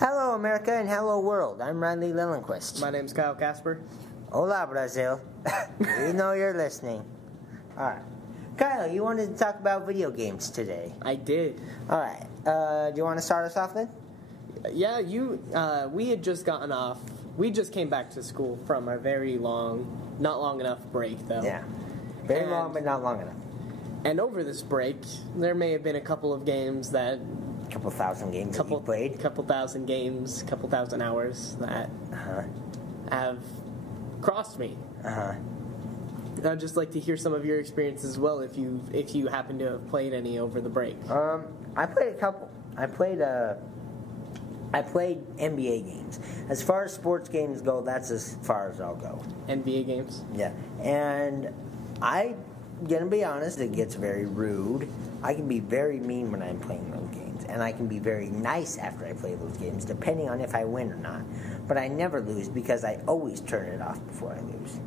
Hello, America, and hello, world. I'm Riley Lillenquist. My name's Kyle Casper. Hola, Brazil. We know you're listening. All right. Kyle, you wanted to talk about video games today. I did. All right. Do you want to start us off then? Yeah, we had just gotten off. We just came back to school from a very long, not long enough break, though. Yeah. Very long, but not long enough. And over this break, there may have been a couple of games that... Couple thousand games that you played? Couple thousand games, couple thousand hours that have crossed me. I'd just like to hear some of your experiences as well, if you happen to have played any over the break. I played a couple. I played NBA games. As far as sports games go, that's as far as I'll go. NBA games? Yeah. And I'm gonna be honest, it gets very rude. I can be very mean when I'm playing those games, and I can be very nice after I play those games, depending on if I win or not. But I never lose because I always turn it off before I lose.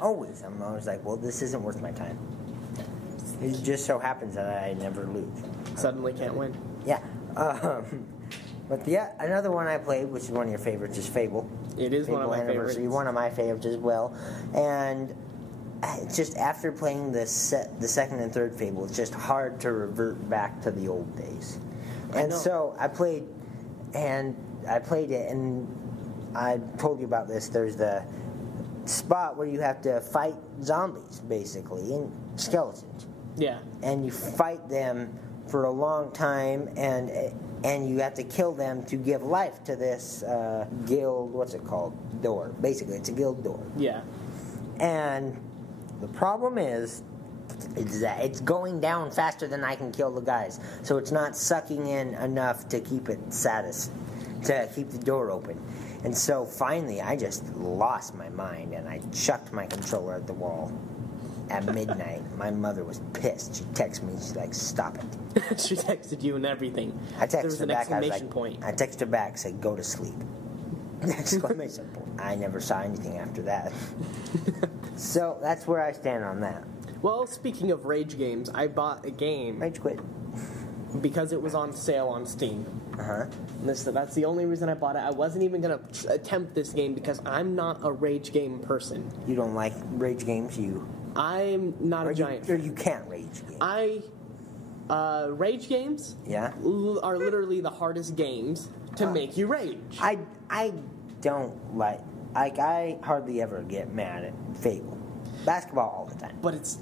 Always. I'm always like, well, this isn't worth my time. It just so happens that I never lose. Suddenly can't win. Yeah. But yeah, another one I played, which is one of your favorites, is Fable. It is Fable one of my Anniversary, favorites. One of my favorites as well. And it's just after playing the second and third Fable, it's just hard to revert back to the old days. And so I played it, and I told you about this. There's the spot where you have to fight zombies, basically, and skeletons. Yeah. And you fight them for a long time, and you have to kill them to give life to this guild, what's it called? Door. Basically, it's a guild door. Yeah. And the problem is that it's going down faster than I can kill the guys. So it's not sucking in enough to keep it to keep the door open. And so finally, I just lost my mind, and I chucked my controller at the wall. At midnight, my mother was pissed. She texted me. She's like, "Stop it." She texted you and everything. I texted there was her an back. exclamation point. I texted her back, said, "Go to sleep." Exclamation point. I never saw anything after that. So that's where I stand on that. Well, speaking of rage games, I bought a game Rage quit. because it was on sale on Steam. That's the only reason I bought it. I wasn't even going to attempt this game because I'm not a rage game person. You don't like rage games, I'm not a giant. Or you can't rage games. Rage games are literally the hardest games to make you rage. I don't like I hardly ever get mad at Fable. Basketball all the time. But it's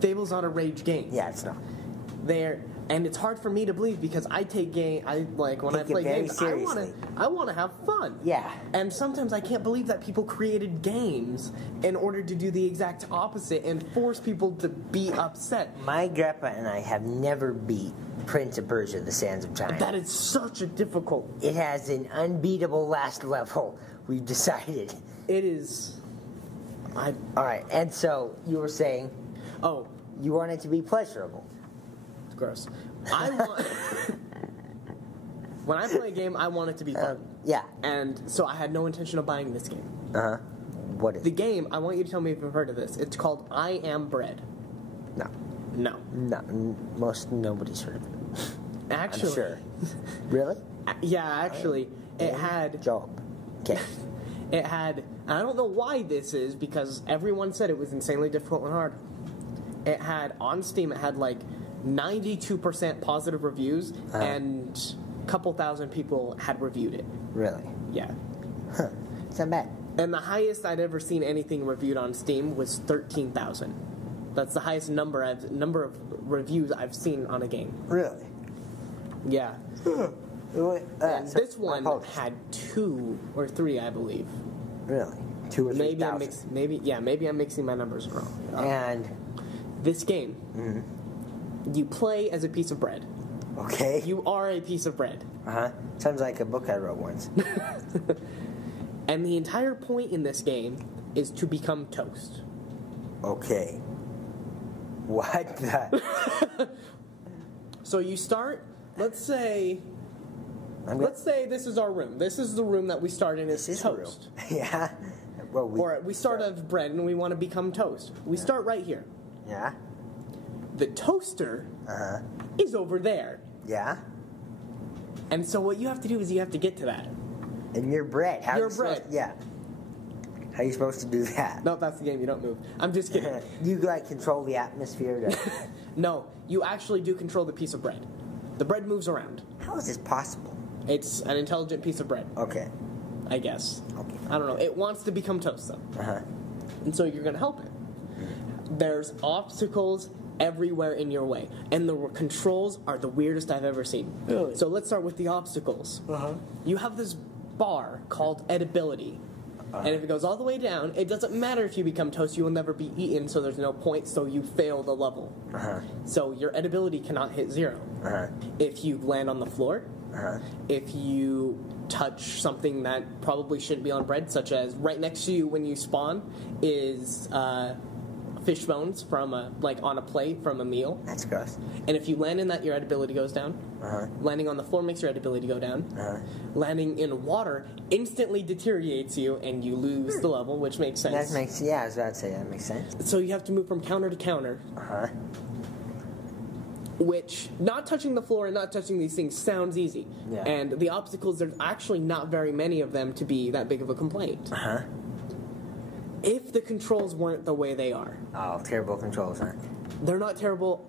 Fable's not a rage game. Yeah, it's not. And it's hard for me to believe because I take when I play games, I want to have fun. Yeah. And sometimes I can't believe that people created games in order to do the exact opposite and force people to be upset. My grandpa and I have never beat Prince of Persia: The Sands of Time. That is such a difficult. It has an unbeatable last level. We've decided. It is. All right, and so you were saying, you want it to be pleasurable. Gross. When I play a game, I want it to be fun. Yeah. And so I had no intention of buying this game. What is the game? I want you to tell me if you've heard of this. It's called I Am Bread. No. Most nobody's heard of it. Actually. I'm sure. Really? Yeah, actually. It had... Job. Okay. It had... I don't know why this is, because everyone said it was insanely difficult and hard. It had, on Steam, it had like 92% positive reviews, and a couple thousand people had reviewed it. Really? Yeah. Huh. It's not bad. And the highest I'd ever seen anything reviewed on Steam was 13,000. That's the highest number of reviews I've seen on a game. Really? Yeah. And this one had 2 or 3, I believe. Really? 2 or 3 thousand. Maybe I'm mixing my numbers wrong. And this game, you play as a piece of bread. Okay. You are a piece of bread. Sounds like a book I wrote once. And the entire point in this game is to become toast. Okay. What the? So you start, let's say this is our room. This is the room that we start in as toast. Yeah. Well, we start as bread and we want to become toast. We start right here. Yeah. The toaster is over there. Yeah. And so what you have to do is you have to get to that. And you're bread. How You're you supposed- bread. Yeah. How are you supposed to do that? No, that's the game. You don't move. I'm just kidding. You like control the atmosphere. No, you actually do control the piece of bread. The bread moves around. How is this possible? It's an intelligent piece of bread, Okay. I guess. Okay. I don't know. It wants to become toast, though. Uh huh. And so you're going to help it. There's obstacles everywhere in your way. And the controls are the weirdest I've ever seen. Really? So let's start with the obstacles. Uh-huh. You have this bar called edibility. And if it goes all the way down, it doesn't matter if you become toast, you will never be eaten, so there's no point, so you fail the level. Uh-huh. So your edibility cannot hit 0. Uh-huh. If you land on the floor, Uh-huh. if you touch something that probably shouldn't be on bread, such as right next to you when you spawn is fish bones from on a plate from a meal. That's gross. And if you land in that, your edibility goes down. Uh-huh. Landing on the floor makes your edibility go down. Uh-huh. Landing in water instantly deteriorates you, and you lose the level, which makes sense. That makes, yeah, I was about to say that makes sense. So you have to move from counter to counter, Uh-huh. which not touching the floor and not touching these things sounds easy. Yeah. And the obstacles, there's actually not very many of them to be that big of a complaint. Uh-huh. If the controls weren't the way they are. Oh, terrible controls, huh? They're not terrible.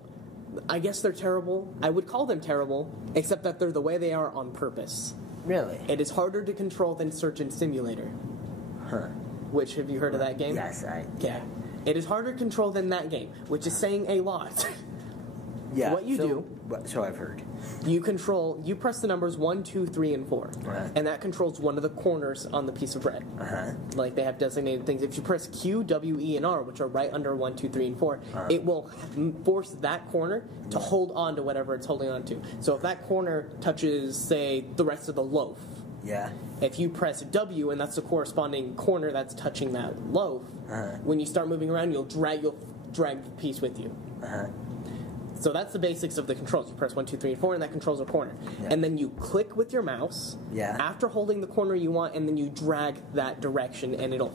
I guess they're terrible. I would call them terrible, except that they're the way they are on purpose. Really? It is harder to control than Surgeon Simulator. Huh. Which, have you heard of that game? Yes, Yeah. It is harder to control than that game, which is saying a lot. Yeah. What you do- So I've heard. You press the numbers 1, 2, 3, and 4. Right. And that controls one of the corners on the piece of bread. Uh-huh. Like they have designated things. If you press Q, W, E, and R, which are right under 1, 2, 3, and 4, it will force that corner to hold on to whatever it's holding on to. So if that corner touches, say, the rest of the loaf, Yeah. if you press W and that's the corresponding corner that's touching that loaf, when you start moving around, you'll drag the piece with you. Uh-huh. So that's the basics of the controls. You press 1, 2, 3, and 4, and that controls a corner. Yeah. And then you click with your mouse after holding the corner you want, and then you drag that direction, and it'll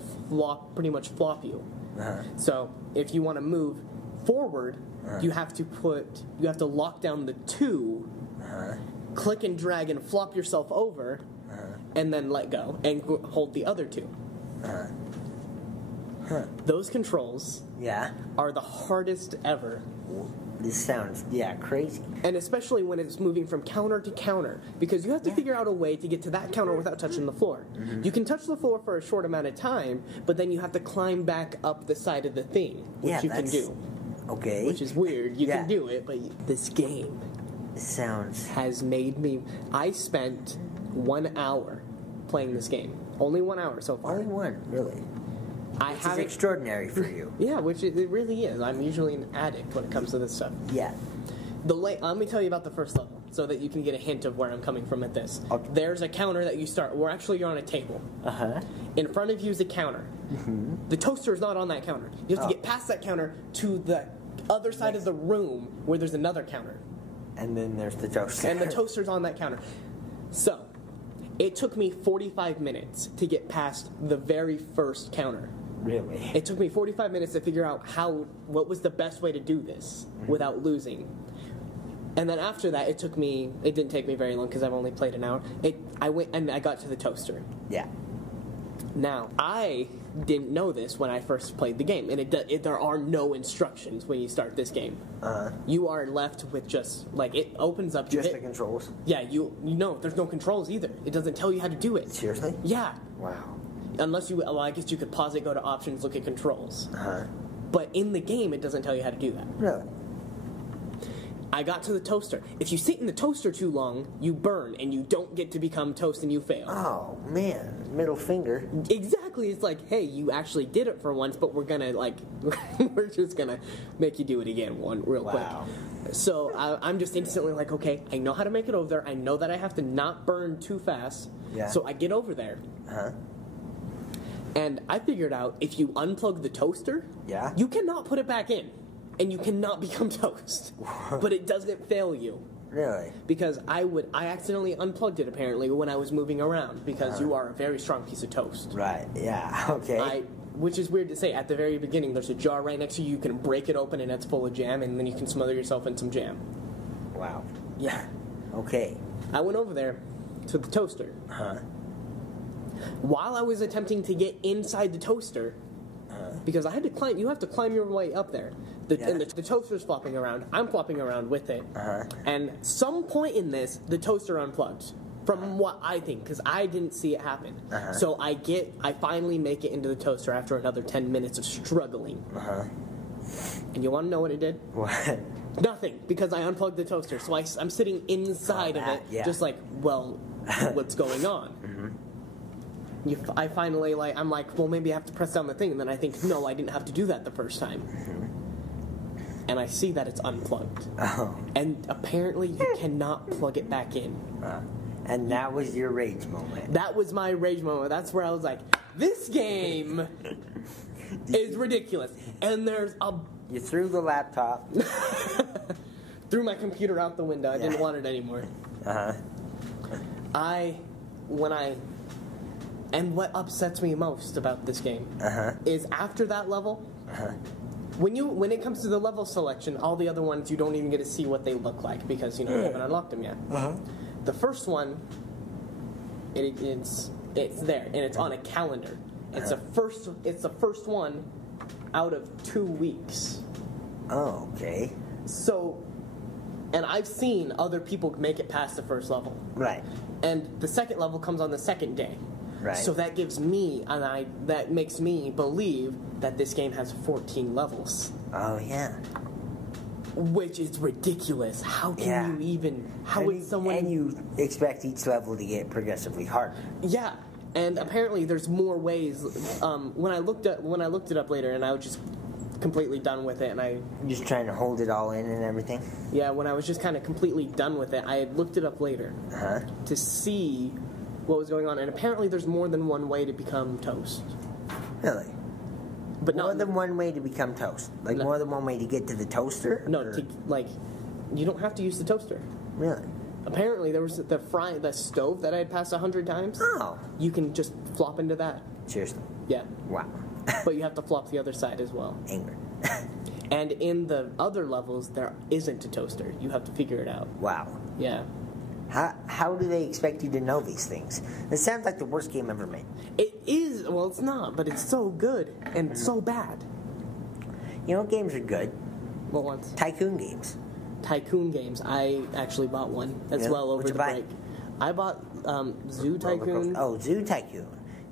pretty much flop you. Uh-huh. So if you want to move forward, you have to lock down the 2, click and drag and flop yourself over, and then let go and hold the other 2. Those controls Yeah. are the hardest ever. This sounds, crazy. And especially when it's moving from counter to counter, because you have to figure out a way to get to that counter without touching the floor. You can touch the floor for a short amount of time, but then you have to climb back up the side of the thing, which you can do. Okay. Which is weird. You can do it, but this game This sounds... has made me... I spent 1 hour playing this game. Only 1 hour so far. Only one, really. I This is haven't... extraordinary for you. Yeah, which it really is. I'm usually an addict when it comes to this stuff. Yeah. Let me tell you about the first level, so that you can get a hint of where I'm coming from at this. Okay. There's a counter that you start. You're on a table. Uh-huh. In front of you is a counter. The toaster is not on that counter. You have to get past that counter to the other side of the room where there's another counter. And then there's the toaster. And the toaster's on that counter. So, it took me 45 minutes to get past the very first counter. Really? It took me 45 minutes to figure out what was the best way to do this without losing. And then after that, it didn't take me very long because I've only played an hour. I went and I got to the toaster. Yeah. Now, I didn't know this when I first played the game, and there are no instructions when you start this game. You are left with just, it opens up... Just the controls? Yeah, there's no controls either. It doesn't tell you how to do it. Seriously? Yeah. Wow. Unless I guess you could pause it, go to options, look at controls. Uh-huh. But in the game, it doesn't tell you how to do that. Really? I got to the toaster. If you sit in the toaster too long, you burn, and you don't get to become toast, and you fail. Oh, man. Middle finger. Exactly. It's like, hey, you actually did it for once, but we're gonna, we're just gonna make you do it again real quick. Wow. So I'm just instantly like, okay, I know how to make it over there. I know that I have to not burn too fast. Yeah. So I get over there. Uh-huh. And I figured out if you unplug the toaster, Yeah. you cannot put it back in. And you cannot become toast. But it doesn't fail you. Really? Because I accidentally unplugged it apparently when I was moving around because you are a very strong piece of toast. Right. Yeah. Okay. Which is weird to say. At the very beginning, there's a jar right next to you. You can break it open and it's full of jam, and then you can smother yourself in some jam. Wow. Yeah. Okay. I went over there to the toaster. Huh? While I was attempting to get inside the toaster, because I had to climb, you have to climb your way up there. And the toaster's flopping around. I'm flopping around with it. And some point in this, the toaster unplugged. From what I think, because I didn't see it happen. So I finally make it into the toaster after another 10 minutes of struggling. And you want to know what it did? What? Nothing, because I unplugged the toaster. So I'm sitting inside of it, just like, well, what's going on? I finally, I'm like, well, maybe I have to press down the thing. And then I think, no, I didn't have to do that the first time. And I see that it's unplugged. And apparently you cannot plug it back in. And that was your rage moment. That was my rage moment. That's where I was like, this game is ridiculous. And there's a... You threw the laptop. Threw my computer out the window. I didn't want it anymore. And what upsets me most about this game is after that level, when it comes to the level selection, all the other ones you don't even get to see what they look like because you haven't unlocked them yet. The first one, it's there and it's on a calendar. It's the first one out of 2 weeks. Oh, okay. So, and I've seen other people make it past the first level. Right. And the second level comes on the second day. Right. So that gives me, that makes me believe that this game has 14 levels. Oh, yeah. Which is ridiculous. How can you even, would someone... And you expect each level to get progressively harder. Yeah. And apparently there's more ways. When I looked it up later, and I was just completely done with it, and I... Just trying to hold it all in and everything? Yeah, when I was just kind of completely done with it, I had looked it up later to see what was going on, and apparently there's more than one way to become toast. Really? But more than one way to become toast? Like more than one way to get to the toaster? No, you don't have to use the toaster. Really? Apparently there was the stove that I had passed 100 times. Oh. You can just flop into that. Seriously? Yeah. Wow. But you have to flop the other side as well. Anger. And in the other levels, there isn't a toaster. You have to figure it out. Wow. Yeah. How do they expect you to know these things? It sounds like the worst game ever made. It is. Well, it's not, but it's so good and so bad. You know what games are good? What ones? Tycoon games. Tycoon games. I actually bought one as well over the break. I bought Zoo Tycoon. Oh, Zoo Tycoon.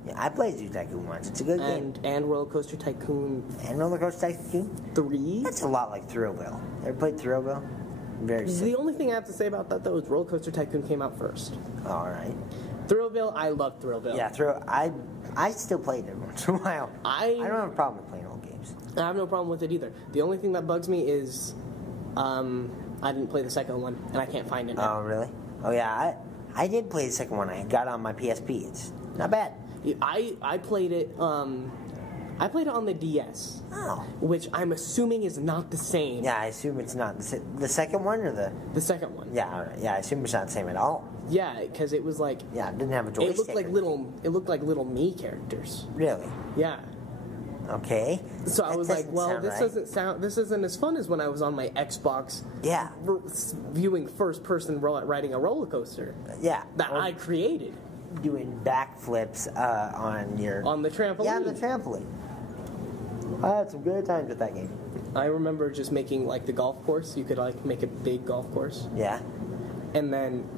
Yeah, I played Zoo Tycoon once. It's a good game. And Roller Coaster Tycoon. And Roller Coaster Tycoon 3. That's a lot like Thrillville. Ever played Thrillville? Very simple. The only thing I have to say about that though is Roller Coaster Tycoon came out first. All right. Thrillville, I love Thrillville. Yeah, I still play it every once in a while. I don't have a problem with playing old games. I have no problem with it either. The only thing that bugs me is I didn't play the second one, and I can't find it now. Oh, really? Oh, yeah, I did play the second one. I got on my PSP. It's not bad. I played it. I played it on the DS. Oh. Which I'm assuming is not the same. Yeah, I assume it's not the second one or the second one. Yeah, all right. Yeah, I assume it's not the same at all. Yeah, because it was like it didn't have a joystick. It looked like little me characters. Really? Yeah. Okay. So I was like, well, this isn't as fun as when I was on my Xbox. Yeah. Viewing first person riding a roller coaster. Yeah. That I created. Doing backflips on the trampoline. Yeah, on the trampoline. I had some good times with that game. I remember just making the golf course. You could make a big golf course. Yeah. And then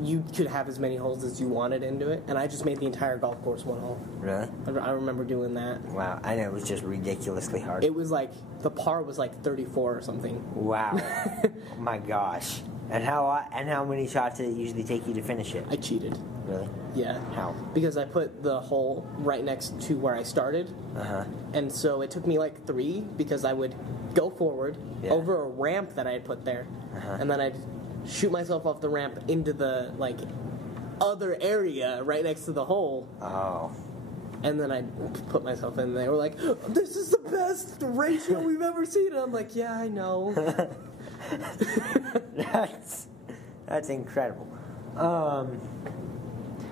you could have as many holes as you wanted into it. And I just made the entire golf course one hole. Really? I remember doing that. Wow. I know it was just ridiculously hard. It was the par was 34 or something. Wow. Oh my gosh. And how many shots did it usually take you to finish it? I cheated. Really? Yeah. How? Because I put the hole right next to where I started. And so it took me 3 because I would go forward over a ramp that I had put there. And then I'd shoot myself off the ramp into the other area right next to the hole. Oh. And then I'd put myself in there. They were like, this is the best ratio we've ever seen. And I'm like, yeah, I know. That's incredible.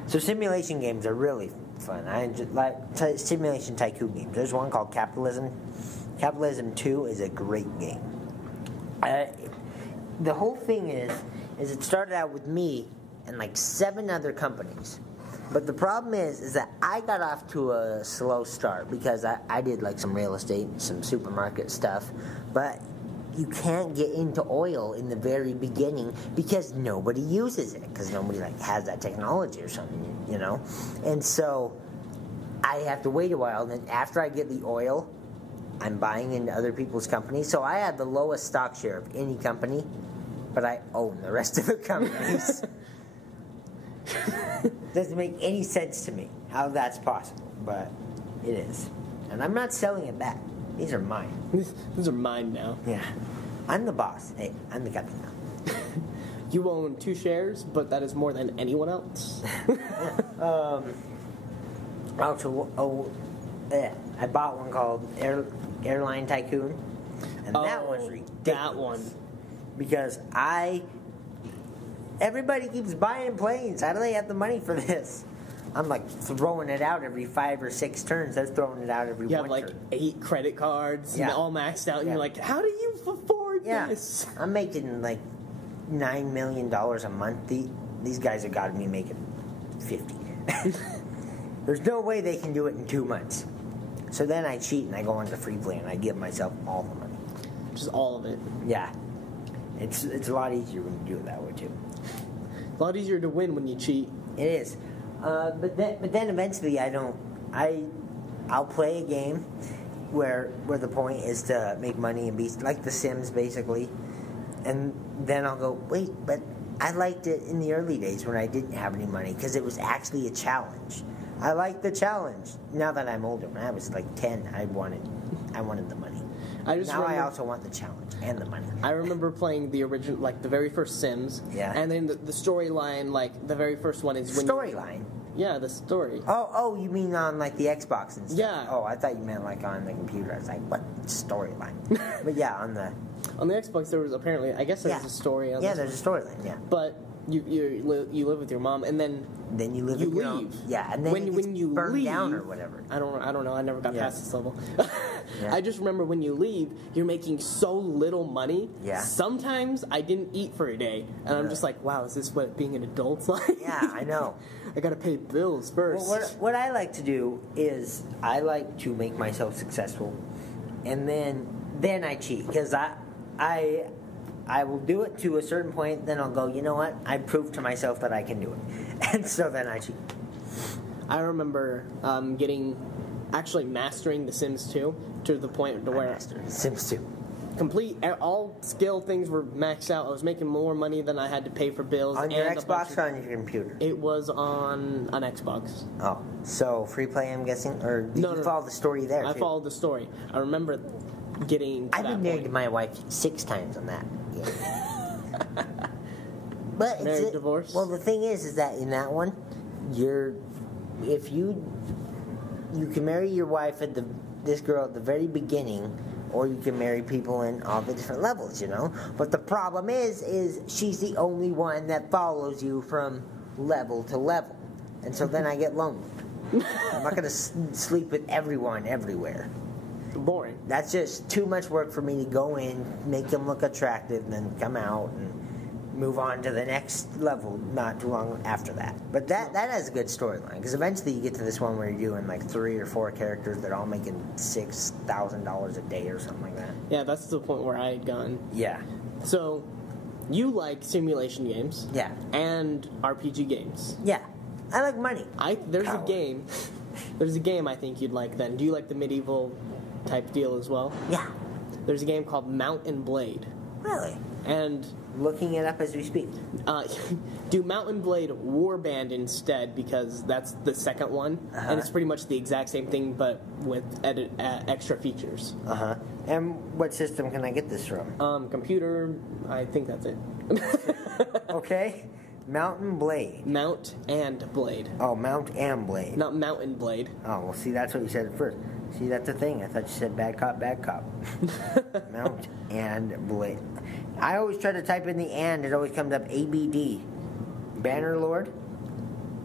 So simulation games are really fun. I like simulation tycoon games. There's one called Capitalism. Capitalism 2 is a great game. The whole thing is it started out with me and like 7 other companies. But the problem is that I got off to a slow start because I did like some real estate, some supermarket stuff, but you can't get into oil in the very beginning because nobody uses it, because nobody like has that technology or something, you know? And so I have to wait a while, and then after I get the oil, I'm buying into other people's companies. So I have the lowest stock share of any company, but I own the rest of the companies. Doesn't make any sense to me how that's possible, but it is. And I'm not selling it back. These are mine. These are mine now. Yeah. I'm the boss. Hey, I'm the captain now. You own 2 shares, but that is more than anyone else. I bought one called Airline Tycoon, and that was ridiculous. That one. Because everybody keeps buying planes. How do they have the money for this? I'm like throwing it out every 5 or 6 turns. They're throwing it out every you one have like turn. 8 credit cards, and all maxed out, and you're like, how do you afford this? I'm making like $9 million a month. These guys have got to be making 50. There's no way they can do it in 2 months. So then I cheat and I go on the free play and I give myself all the money. Just all of it. Yeah. It's a lot easier when you do it that way too. A lot easier to win when you cheat. It is. But then eventually I'll play a game where the point is to make money and be like The Sims basically. And then I'll go, wait, but I liked it in the early days when I didn't have any money because it was actually a challenge. I like the challenge. Now that I'm older, when I was like 10, I wanted the money. I also want the challenge and the money. I remember playing the original, like the very first Sims. Yeah. And then the storyline, like the very first one is when storyline. Yeah, the story. Oh, you mean on like the Xbox and stuff? Yeah. Oh, I thought you meant like on the computer. I was like, what storyline? But yeah, on the Xbox there was apparently, I guess there's a story. On there's a storyline. Yeah. But you live with your mom, and then you live. You with your leave. own, yeah, and then when you burned leave down or whatever. I don't know. I never got past this level. Yeah. I just remember when you leave, you're making so little money. Yeah. Sometimes I didn't eat for a day, and I'm just like, wow, is this what being an adult's like? Yeah, I know. I gotta pay bills first. Well, what I like to do is I like to make myself successful, and then I cheat because I will do it to a certain point. Then I'll go, you know what? I proved to myself that I can do it, and so then I cheat. I remember actually mastering The Sims 2 to the point to where Sims 2. All skill things were maxed out. I was making more money than I had to pay for bills. On your Xbox or on your computer? It was on an Xbox. Oh, so free play, I'm guessing? Or did you follow the story there, I followed the story. I remember getting to I've been married to my wife 6 times on that game. But married, divorced? Well, the thing is that in that one, if you can marry your wife this girl at the very beginning, or you can marry people in all the different levels, you know. But the problem is she's the only one that follows you from level to level, and so then I get lonely. I'm not gonna sleep with everyone everywhere. Boring. That's just too much work for me to go in, make them look attractive, and then come out and move on to the next level not too long after that. But that has a good storyline, because eventually you get to this one where you're doing like 3 or 4 characters that are all making $6,000 a day or something like that. Yeah, that's the point where I had gone. Yeah. So, you like simulation games. Yeah. And RPG games. Yeah. I like money. There's a game I think you'd like then. Do you like the medieval type deal as well? Yeah. There's a game called Mount and Blade. Really? And looking it up as we speak. Do Mount and Blade Warband instead, because that's the second one, and it's pretty much the exact same thing but with extra features. And what system can I get this from? Computer. I think that's it. Okay. Mount and Blade. Mount and Blade. Oh, Mount and Blade. Not Mountain Blade. Oh, well, see, that's what you said at first. See, that's the thing. I thought you said bad cop, bad cop. Mount and Blade. I always try to type in the and. It always comes up ABD. Bannerlord?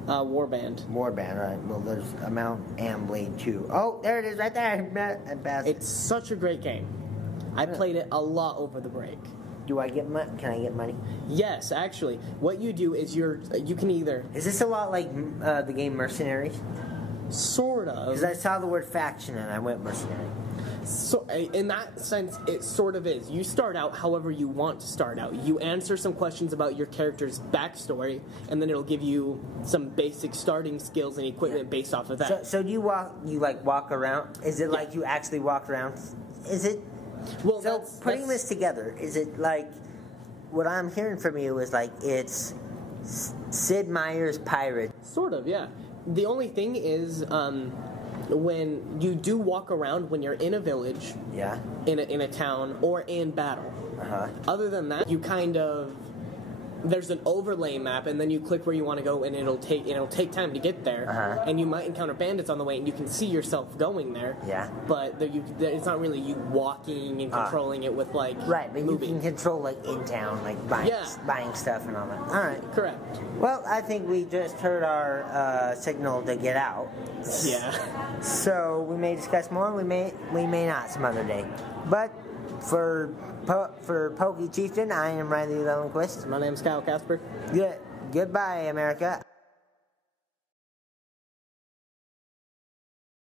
Warband. Warband, right. Well, there's a Mount and Blade 2. Oh, there it is right there. It's such a great game. I played it a lot over the break. Do I get money? Can I get money? Yes, actually, what you do is you can either Is this a lot like the game Mercenaries? sort of. Because I saw the word faction and I went mercenary. So, in that sense, it sort of is. You start out however you want to start out. You answer some questions about your character's backstory, and then it'll give you some basic starting skills and equipment based off of that. So do you walk? You like walk around? Is it like you actually walk around? Is it? Well, So putting this together, is it like what I'm hearing from you is like it's Sid Meier's Pirate? Sort of, yeah. The only thing is, when you do walk around when you're in a village, Yeah. in a town, or in battle. Uh-huh. Other than that, you kind of there's an overlay map, and then you click where you want to go, and it'll take time to get there, Uh-huh. and you might encounter bandits on the way, and you can see yourself going there. Yeah. But it's not really you walking and controlling it with like Right, but moving. you can control like in town, like buying stuff and all that. All right. Correct. Well, I think we just heard our signal to get out. Yeah. So we may discuss more. We may not some other day. But for Pokey Chieftain, I am Riley Lundquist. My name's Kyle Casper. Goodbye, America.